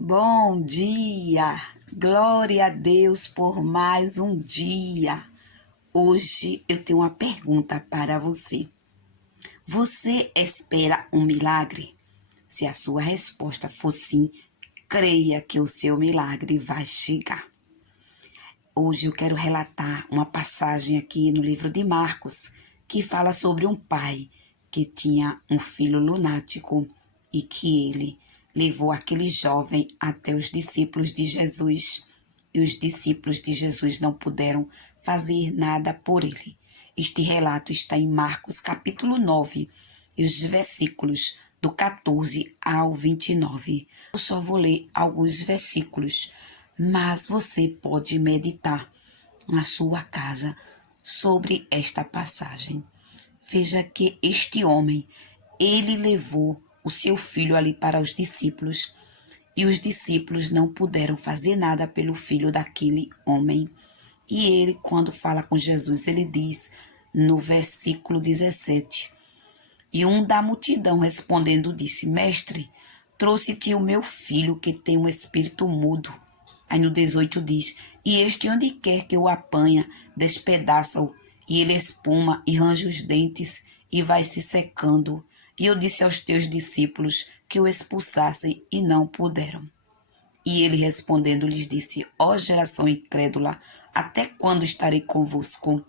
Bom dia! Glória a Deus por mais um dia. Hoje eu tenho uma pergunta para você. Você espera um milagre? Se a sua resposta for sim, creia que o seu milagre vai chegar. Hoje eu quero relatar uma passagem aqui no livro de Marcos, que fala sobre um pai que tinha um filho lunático e que ele levou aquele jovem até os discípulos de Jesus. E os discípulos de Jesus não puderam fazer nada por ele. Este relato está em Marcos capítulo 9, e os versículos do 14 ao 29. Eu só vou ler alguns versículos, mas você pode meditar na sua casa sobre esta passagem. Veja que este homem, ele levou o seu filho ali para os discípulos, e os discípulos não puderam fazer nada pelo filho daquele homem. E ele, quando fala com Jesus, ele diz no versículo 17, e um da multidão respondendo disse: Mestre, trouxe-te o meu filho que tem um espírito mudo. Aí no 18 diz: E este onde quer que o apanha, despedaça-o, e ele espuma e range os dentes e vai se secando. E eu disse aos teus discípulos que o expulsassem e não puderam. E ele respondendo lhes disse: Ó geração incrédula, até quando estarei convosco?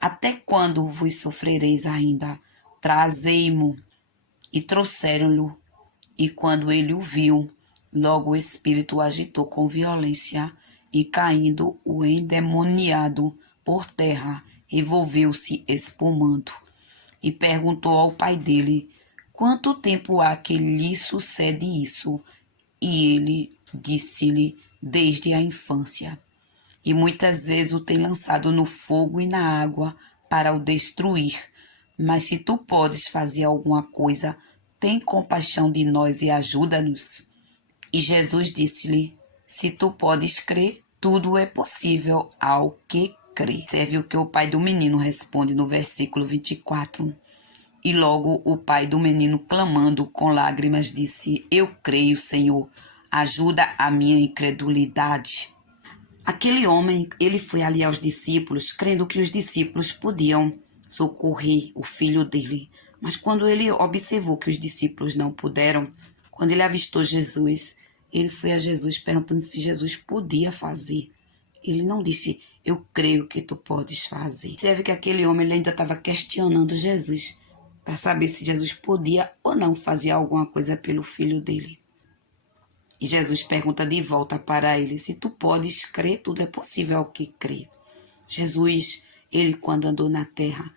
Até quando vos sofrereis ainda? Trazei-mo. E trouxeram-lhe, e quando ele o viu, logo o espírito o agitou com violência, e caindo o endemoniado por terra, revolveu-se espumando, e perguntou ao pai dele: Quanto tempo há que lhe sucede isso? E ele disse-lhe: Desde a infância. E muitas vezes o tem lançado no fogo e na água para o destruir. Mas se tu podes fazer alguma coisa, tem compaixão de nós e ajuda-nos. E Jesus disse-lhe: Se tu podes crer, tudo é possível ao que crê. Observe o que o pai do menino responde no versículo 24. E logo o pai do menino, clamando com lágrimas, disse: Eu creio, Senhor, ajuda a minha incredulidade. Aquele homem, ele foi ali aos discípulos, crendo que os discípulos podiam socorrer o filho dele. Mas quando ele observou que os discípulos não puderam, quando ele avistou Jesus, ele foi a Jesus perguntando se Jesus podia fazer. Ele não disse: Eu creio que tu podes fazer. Observe que aquele homem ele ainda estava questionando Jesus para saber se Jesus podia ou não fazer alguma coisa pelo filho dele. E Jesus pergunta de volta para ele: Se tu podes crer, tudo é possível ao que crê. Jesus, ele quando andou na terra,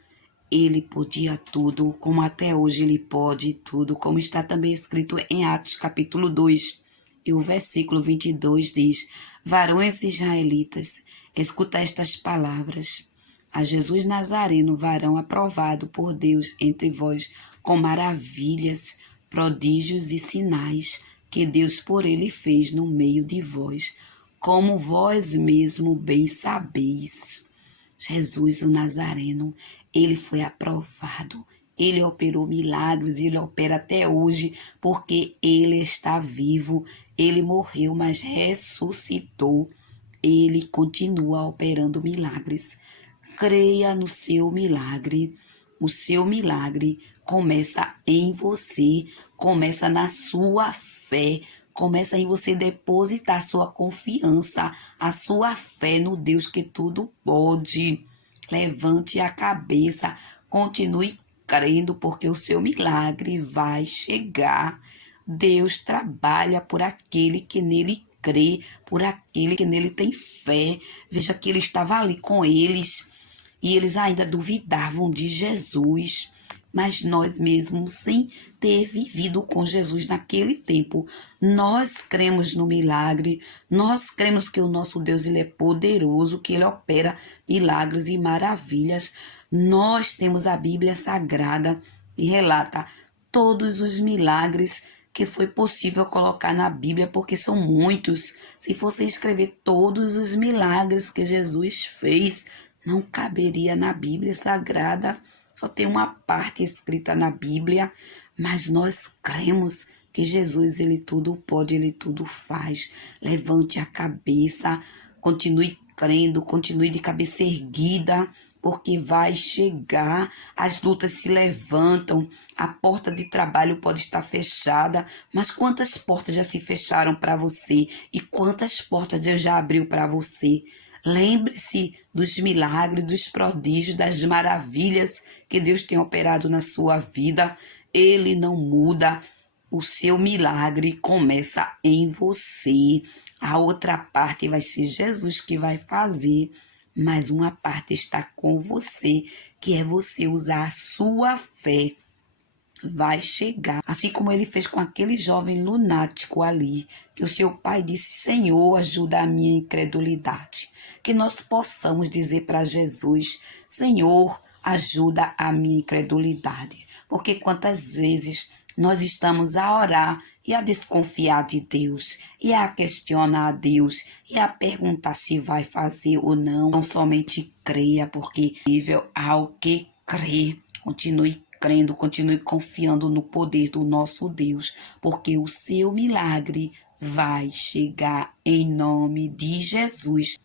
ele podia tudo, como até hoje ele pode tudo, como está também escrito em Atos capítulo 2. E o versículo 22 diz: Varões israelitas, escuta estas palavras. A Jesus Nazareno, varão aprovado por Deus entre vós, com maravilhas, prodígios e sinais, que Deus por ele fez no meio de vós, como vós mesmo bem sabeis. Jesus, o Nazareno, ele foi aprovado, ele operou milagres e ele opera até hoje, porque ele está vivo, ele morreu, mas ressuscitou, ele continua operando milagres. Creia no seu milagre, o seu milagre começa em você, começa na sua fé, começa em você depositar sua confiança, a sua fé no Deus que tudo pode. Levante a cabeça, continue crendo, porque o seu milagre vai chegar. Deus trabalha por aquele que nele crê, por aquele que nele tem fé. Veja que ele estava ali com eles e eles ainda duvidavam de Jesus. Mas nós mesmos, sem ter vivido com Jesus naquele tempo, nós cremos no milagre, nós cremos que o nosso Deus ele é poderoso, que ele opera milagres e maravilhas. Nós temos a Bíblia Sagrada e relata todos os milagres que foi possível colocar na Bíblia, porque são muitos. Se fosse escrever todos os milagres que Jesus fez, não caberia na Bíblia Sagrada. Só tem uma parte escrita na Bíblia, mas nós cremos que Jesus, ele tudo pode, ele tudo faz. Levante a cabeça, continue crendo, continue de cabeça erguida, porque vai chegar, as lutas se levantam, a porta de trabalho pode estar fechada, mas quantas portas já se fecharam para você e quantas portas Deus já abriu para você? Lembre-se dos milagres, dos prodígios, das maravilhas que Deus tem operado na sua vida. Ele não muda. O seu milagre começa em você. A outra parte vai ser Jesus que vai fazer, mas uma parte está com você, que é você usar a sua fé. Vai chegar, assim como ele fez com aquele jovem lunático ali, que o seu pai disse: Senhor, ajuda a minha incredulidade. Que nós possamos dizer para Jesus: Senhor, ajuda a minha incredulidade. Porque quantas vezes nós estamos a orar e a desconfiar de Deus, e a questionar a Deus, e a perguntar se vai fazer ou não. Não somente creia, porque nível ao que crer. Continue crendo, continue confiando no poder do nosso Deus, porque o seu milagre vai chegar em nome de Jesus.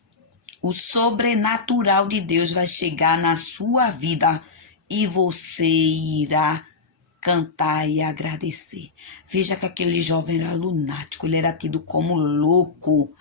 O sobrenatural de Deus vai chegar na sua vida e você irá cantar e agradecer. Veja que aquele jovem era lunático, ele era tido como louco.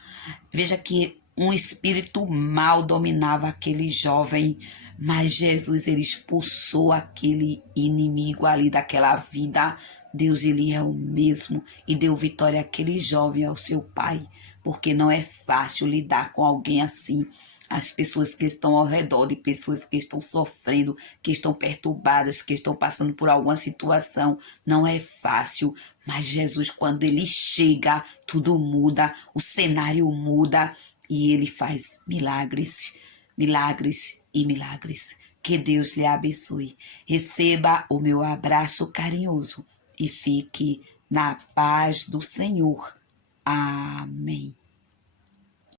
Veja que um espírito mal dominava aquele jovem, mas Jesus, ele expulsou aquele inimigo ali daquela vida. Deus, ele é o mesmo e deu vitória àquele jovem, ao seu pai, porque não é fácil lidar com alguém assim. As pessoas que estão ao redor de pessoas que estão sofrendo, que estão perturbadas, que estão passando por alguma situação, não é fácil. Mas Jesus, quando ele chega, tudo muda, o cenário muda e ele faz milagres, milagres e milagres. Que Deus lhe abençoe. Receba o meu abraço carinhoso e fique na paz do Senhor. Amém.